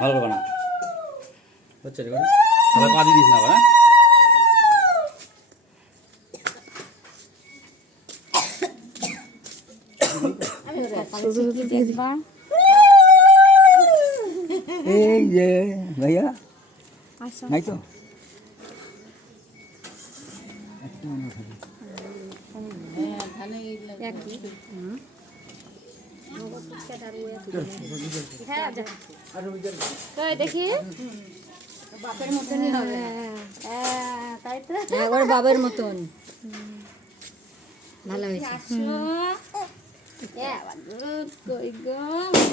ভালো করে বানা হচ্ছে রে তাহলে পা দিয়ে দিস না আবার হ্যাঁ এই যে ভাইয়া নাই তো দেখি বাপের মতনই হবে তাই তো একবার বাবার মতন ভালো হয়েছে কই গো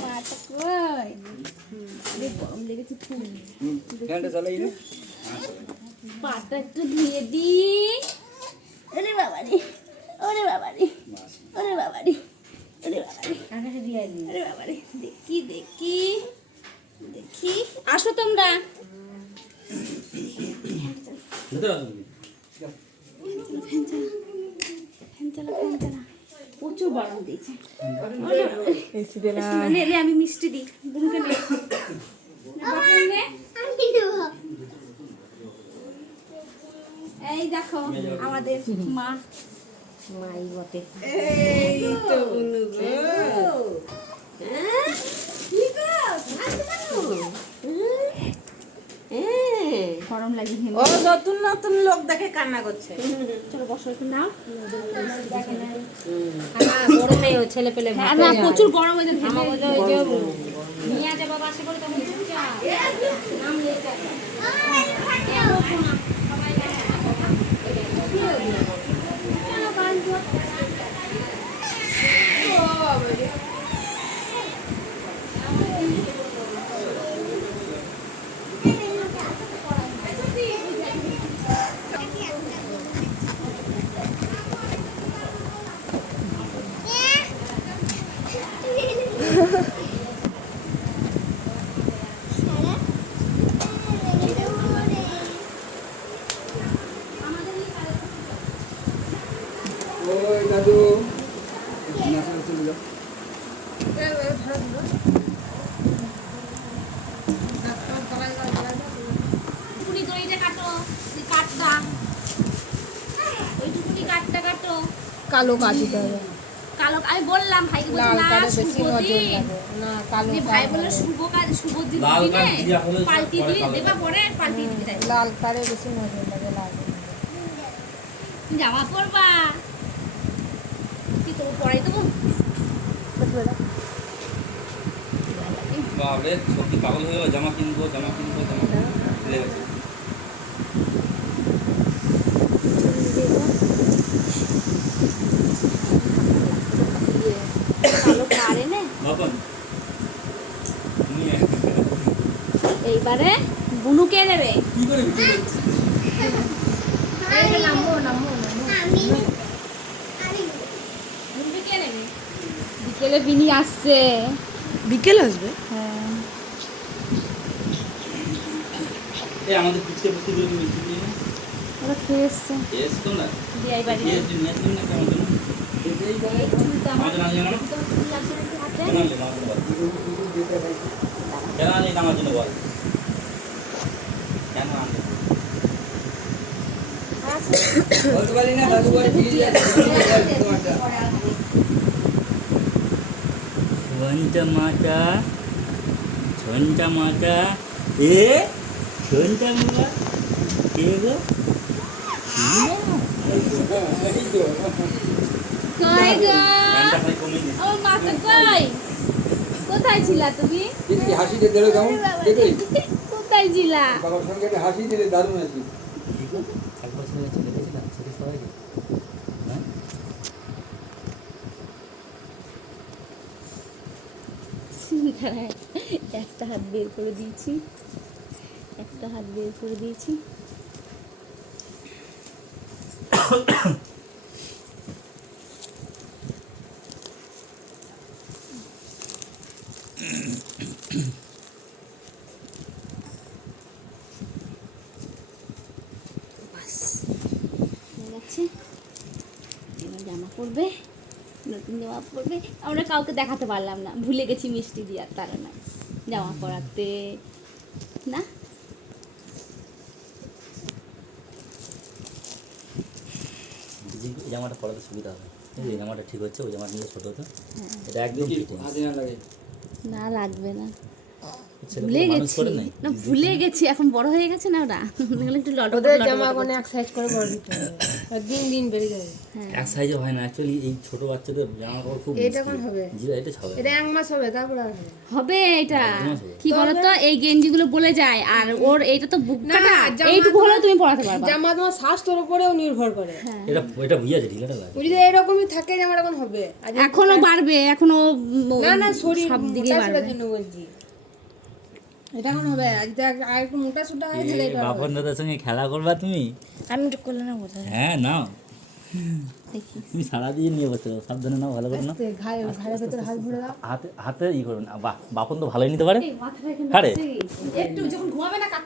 মাটা কই গরম লেগেছে খুব ফ্যানটা চালাই রে পাটা একটু ধুয়ে দি ওরে বাবারে ওরে বাবারে ওরে বাবারে ওরে বাবারে আকাশে দিয়ে ওরে বাবারে দেখি দেখি দেখি আসো তোমরা ফ্যান চালা প্রচুর গরম দিয়েছে আমি মিষ্টি দিই বুনুকে নে এই দেখো আমাদের মা মাই বটে গরম লাগে ও নতুন নতুন লোক দেখে কান্না করছে চলো বসো একটু নাও গরমে ছেলে পেলে না প্রচুর গরম হয়ে যাচ্ছে নিয়ে যাবো বাসে করে তখন ওই দাদু নাচে চলে যাও টুকুনি করে এটা কাটো কাটটা ওই টুকুনি কাটটা কাটো কালো কাটিতে হবে কালো আমি বললাম ভাইকে বলছি লাল না কাটে বেশি শুভ নজর দিন লাগে না কালো যে ভাই বলে শুভ কাজ শুভ দিন লাল দিনে কার্ড দিয়া হলে পাল্টি পরে দিয়ে কালো দেবা পরে পাল্টি দিবি তাই লাল কারে বেশি নজর লাগে লাল জামা পরবা কি তো পরাই দেবো বাবরে সত্যি পাগল হয়ে গেল জামা কিনবো ভুলে গেছে কালো পারে না বাপন তুমি এইবারে বুনুকে নেবে কি করে নামো নামো বুনুকে নেবে বিকেলে বিনি আসছে বিকেল আসবে হ্যাঁ এই আমাদের পিছিয়ে বসতে গেলে তুমি মিষ্টি দিয়ে ওরা খেয়ে এসছে এসতো না দিয়াই বাড়ি নিয়ে আসবি না কেমন জন্য আমাদের আনি জানো কেন আনলি আমার জন্য বল কেন আনলি আমার জন্য বল কেন আনলি বলতে পারি না দাদু বলে দিয়ে তোমারটা ঝঞ্ঝা মাটা এ ঝঞ্ঝা মাটা কে গো কই গো গানটা খালি কমিয়ে দিস ও মাতা কই কোথায় ছিলা তুমি দেখি হাসিতে দিলে কেমন দেখলি কোথায় ছিলা বাবার সঙ্গে একটা হাসি দিলে দারুণ আছে এক বছর হয়েছে দেখেছিলাম সেটা সবাইকে একটা হাত বের করে দিয়েছি জামা পরবে, নতুন জামা পরবে। আমরা কাউকে দেখাতে পারলাম না, ভুলে গেছি মিষ্টি দেওয়ার, তারা না। জামা পরাতে না এই জামাটা পরাতে সুবিধা হবে এই জামাটা ঠিক হচ্ছে ওই জামাটা নিয়ে ছোটো হতো এটা একদম দেখি ফিটিং হাতে না লাগে না লাগবে না ছেলে ভুলে মানুষ গেছি করে নাই না ভুলে গেছি এখন বড় হয়ে গেছে না ওরা নাহলে একটু লট ওদের জামা কোনো এক সাইজ করে বড় দিতে হবে আর দিন দিন বেড়ে যাবে। এক সাইজে হয় না অ্যাকচুয়ালি এই ছোট বাচ্চাদের জামা কাপড় খুব এটা কোন হবে? জি এটা হবে এটা 1 মাস হবে তারপর আর হবে। হবে এটা একদম হবে। কি বলতো এই গেঞ্জিগুলো বলে যায় আর ওর এইটা তো বুক না, কাটা জামা এইটুকু হলেও তুমি পরাতে পারবা জামা তোমার স্বাস্থ্যের উপরেও নির্ভর করে। এটা এটা বুঝাছে ঢিলাটা লাগে ও যদি এরকমই থাকে জামাটা কোন হবে? আর যদি এখনো বাড়বে এখনো না না শরীর সব দিকে মোটা বাড়বে সোটার জন্য বলছি। এটা কোন হবে? আজ দেখ আর একটু মোটা সোটা হয় তাহলে এটা হবে। বাপন দাদার সঙ্গে খেলা করবা তুমি আমি একটু করলে না বোঝা হ্যাঁ নাও দেখি তুমি সারা দিয়ে নিয়ে বসে যাও সাবধানে নাও ভালো করে নাও ঘাড়ের ভেতর হাত ভরে দাও। হাতে হাতে ই করবেন বাপন তো ভালোই নিতে পারে এই মাথাটা এখানে আরে একটু যখন ঘুমাবে না কাট